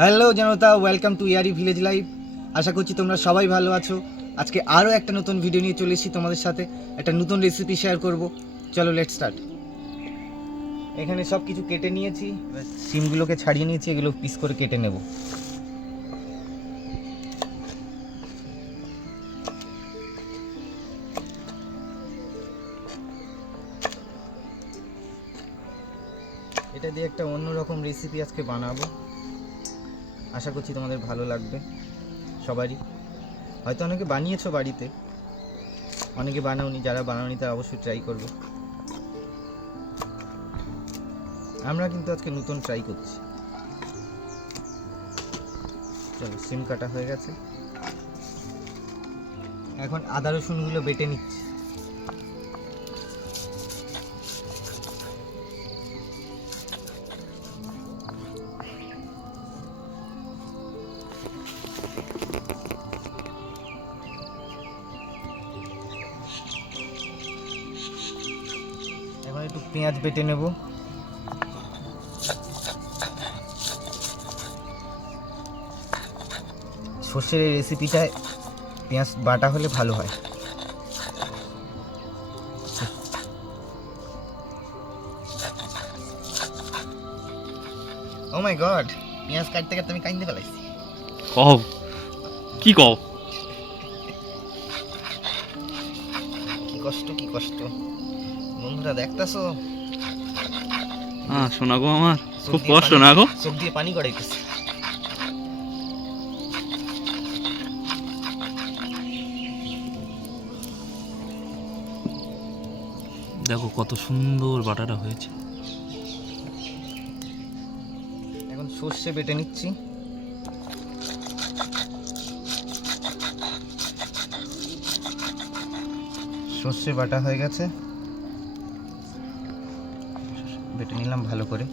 Hello জনতা, welcome to Yaari village life. আশা করছি তোমরা সবাই ভালো আছো। আজকে আরও একটা নতুন ভিডিও নিয়ে চলে এসেছি তোমাদের সাথে। একটা নতুন রেসিপি শেয়ার করব। চলো লেটস স্টার্ট। এখানে সব কিছু কেটে নিয়েছি, সিমগুলোকে ছাড়িয়ে নিয়েছি, এগুলো পিস করে কেটে নেব। এটা দিয়ে একটা অন্যরকম রেসিপি আজকে বানাবো। আশা করছি তোমাদের ভালো লাগবে সবারই। হয়তো অনেকে বানিয়েছো বাড়িতে, অনেকে বানাওনি, যারা বানাওনি তারা অবশ্যই ট্রাই করবে। আমরা কিন্তু আজকে নতুন ট্রাই করছি। চলো, সিম কাটা হয়ে গেছে, এখন আদা রসুনগুলো বেটে নিচ্ছি। এখন একটু পেঁয়াজ বেটে নেব। সর্ষের এই রেসিপিটায় পেঁয়াজ বাটা হলে ভালো হয়। ও মাই গড, পেঁয়াজ কাটতে কাটতে আমি কাইন্দে ফেলাইছি। কও কি কও? কি কষ্ট, কি কষ্ট বন্ধুরা, দেখতাছো? হ্যাঁ শোনা গো, আমার খুব কষ্ট না গো। চোখ দিয়ে পানি গড়াইতেছে। দেখো কত সুন্দর বাটাটা হয়েছে। এখন সর্ষে বেটে নিচ্ছি। সর্ষে বাটা হয়ে গেছে, বেটে নিলাম ভালো করে।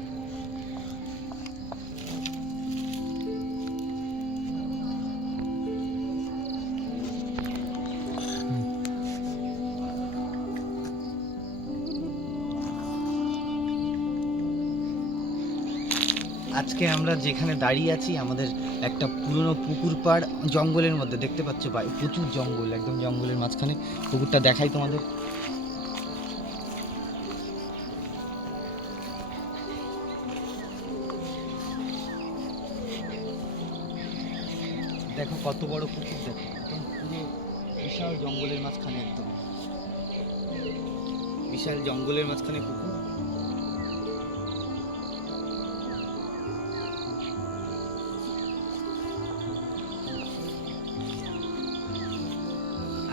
আজকে আমরা যেখানে দাঁড়িয়ে আছি, আমাদের একটা পুরনো পুকুর পাড় জঙ্গলের মধ্যে, দেখতে পাচ্ছ ভাই, প্রচুর জঙ্গল, একদম জঙ্গলের মাঝখানে পুকুরটা দেখাই তোমাদের। দেখো কত বড় পুকুর, দেখো একদম পুরো বিশাল জঙ্গলের মাঝখানে, একদম বিশাল জঙ্গলের মাঝখানে পুকুর।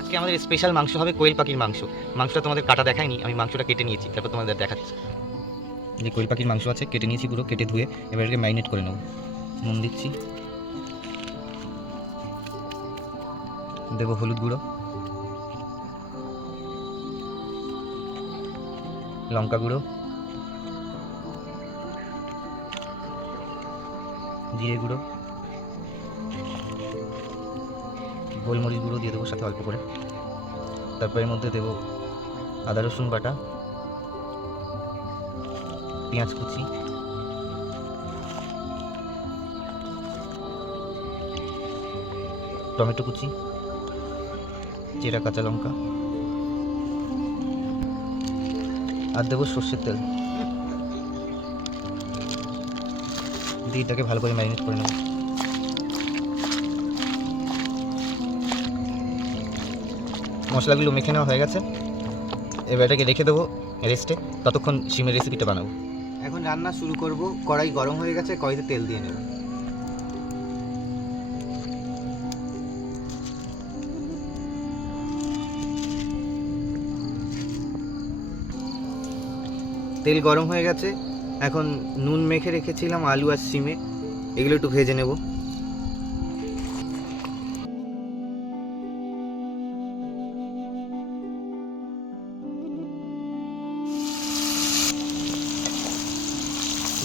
আজকে আমাদের স্পেশাল মাংস হবে, কোয়েল পাখির মাংস। মাংসটা তোমাদের কাটা দেখায়নি, আমি মাংসটা কেটে নিয়েছি, তারপর তোমাদের দেখাচ্ছি। যে কোয়েল পাখির মাংস আছে, কেটে নিয়েছি পুরো, কেটে ধুয়ে এবার এটাকে ম্যারিনেট করে নেব। নুন দিচ্ছি, দেবো হলুদ গুঁড়ো, লঙ্কা গুঁড়ো, জিরে গুঁড়ো, গোলমরিচ গুঁড়ো দিয়ে দেবো সাথে অল্প করে। তারপর এর মধ্যে দেবো আদা রসুন বাটা, পেঁয়াজ কুচি, টমেটো কুচি, চেরা কাঁচা লঙ্কা, আর দেবো সর্ষের তেল দিয়ে এটাকে ভালো করে ম্যারিনেট করে নেব। মশলাগুলো মেখে নেওয়া হয়ে গেছে, এবার এটাকে রেখে দেবো রেস্টে, ততক্ষণ সিমের রেসিপিটা বানাবো। এখন রান্না শুরু করব। কড়াই গরম হয়ে গেছে, কড়াইতে তেল দিয়ে নেব। তেল গরম হয়ে গেছে, এখন নুন মেখে রেখেছিলাম আলু আর সিমে, এগুলো একটু ভেজে নেব।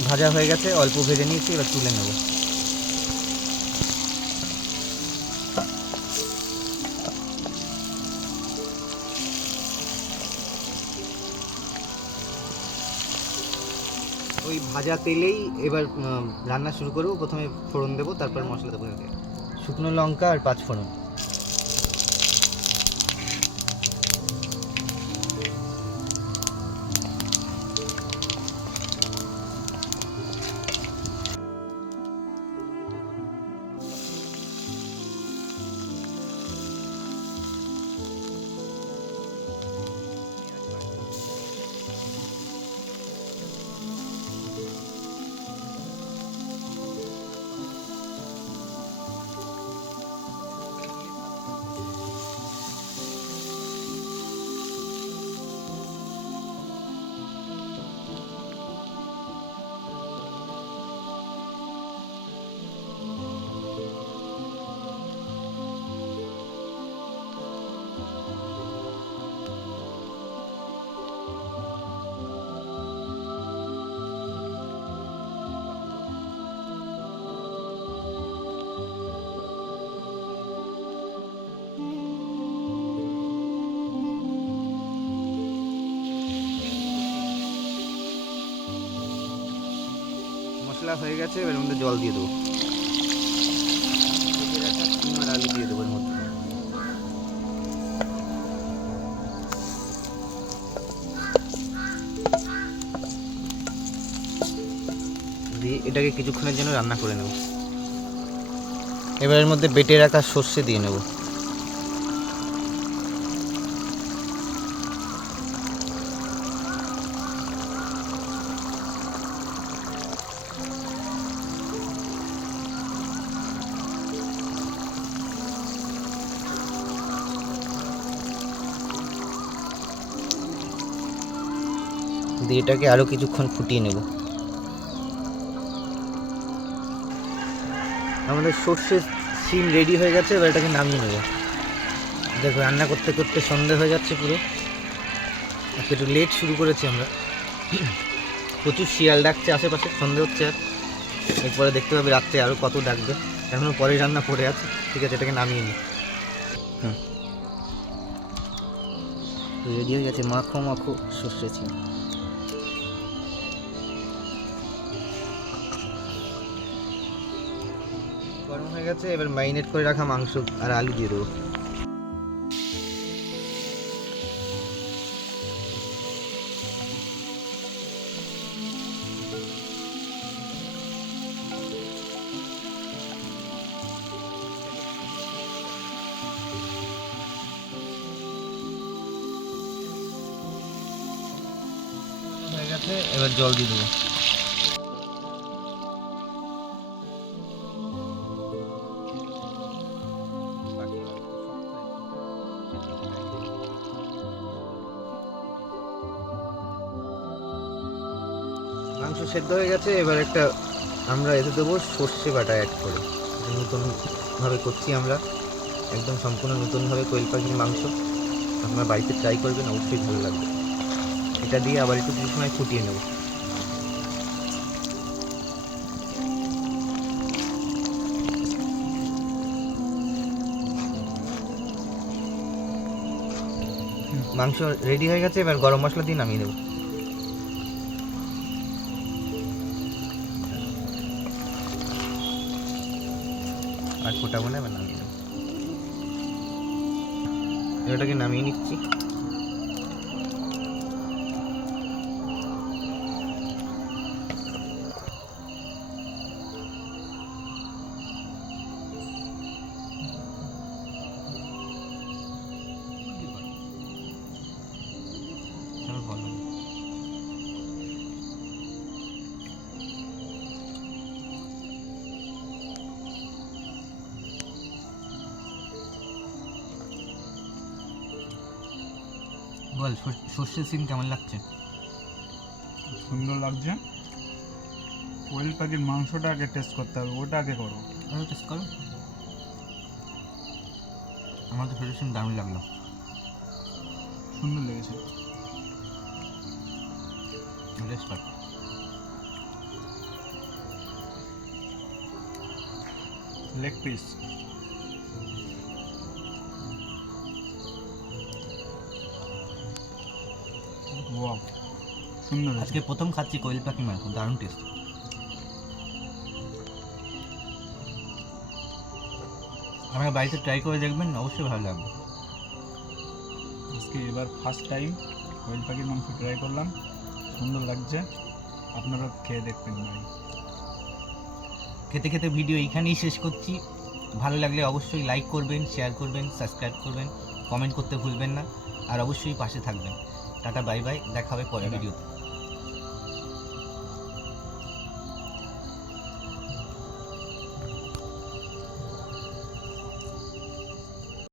ভাজা হয়ে গেছে, অল্প ভেজে নিয়েছি, এবার তুলে নেব। ওই ভাজা তেলেই এবার রান্না শুরু করবো। প্রথমে ফোড়ন দেবো, তারপর মশলা দেবো। শুকনো লঙ্কা আর 5 ফোড়ন। মশলা হয়ে গেছে, এবার মধ্যে জল দিয়ে দেবো। আর আলু দিয়ে দেবো এর মধ্যে। দিয়ে এটাকে কিছুক্ষণের জন্য রান্না করে নেব। এবার এর মধ্যে বেটে রাখা সর্ষে দিয়ে নেব। দিয়ে এটাকে আরও কিছুক্ষণ ফুটিয়ে নেব। আমাদের সর্ষের সিম রেডি হয়ে গেছে, এবার এটাকে নামিয়ে নেব। দেখো রান্না করতে করতে সন্ধে হয়ে যাচ্ছে পুরো। আজকে একটু লেট শুরু করেছি আমরা। প্রচুর শিয়াল ডাকছে আশেপাশে, সন্ধে হচ্ছে। আর এরপরে দেখতে পাবে রাত্রে আরও কত ডাকবে, এখনও পরে রান্না পড়ে আছে। ঠিক আছে, এটাকে নামিয়ে নিই। রেডি হয়ে গেছে মাখো মাখো সর্ষে সিম। গরম হয়ে গেছে, এবার ম্যারিনেট করে রাখা মাংস আর আলু দিয়ে দেবো। হয়ে গেছে, এবার জল দিয়ে দেবো। মাংস সেদ্ধ হয়ে গেছে, এবার আমরা এতে দেবো সর্ষে বাটা অ্যাড করে। নতুনভাবে করছি আমরা, একদম সম্পূর্ণ নতুনভাবে কোয়েল পাখির মাংস। আপনারা বাড়িতে ট্রাই করবেন, অবশ্যই ভালো লাগবে। এটা দিয়ে আবার একটু কিছু সময় ফুটিয়ে নেব। মাংস রেডি হয়ে গেছে, এবার গরম মশলা দিয়ে নামিয়ে দেবো। আর ফোটাবো না, এবার নামিয়ে দেবো। এটাকে নামিয়ে নিচ্ছি। বল, সর্ষে সিম কেমন লাগছে? সুন্দর লাগছে। কোয়েল পাখির মাংসটা আগে টেস্ট করতে হবে, ওটা আগে করো। টেস্ট করো। আমার তো সর্ষে সিম দারুণ লাগলো, সুন্দর লেগেছে। টেস্ট কর। Leg piece. ওয়াও, সুন্দর আজকে প্রথম খাচ্ছি কোয়েল পাখির মাংস, দারুণ টেস্ট। আপনারা বাড়িতে ট্রাই করে দেখবেন, অবশ্যই ভালো লাগবে। আজকে এবার ফার্স্ট টাইম কোয়েল পাখির মাংস ট্রাই করলাম, সুন্দর লাগছে। আপনারা খেয়ে দেখবেন ভাই। খেতে খেতে ভিডিও এইখানেই শেষ করছি। ভালো লাগলে অবশ্যই লাইক করবেন, শেয়ার করবেন, সাবস্ক্রাইব করবেন, কমেন্ট করতে ভুলবেন না, আর অবশ্যই পাশে থাকবেন। টাটা, বাই বাই, দেখা হবে পরের ভিডিওতে।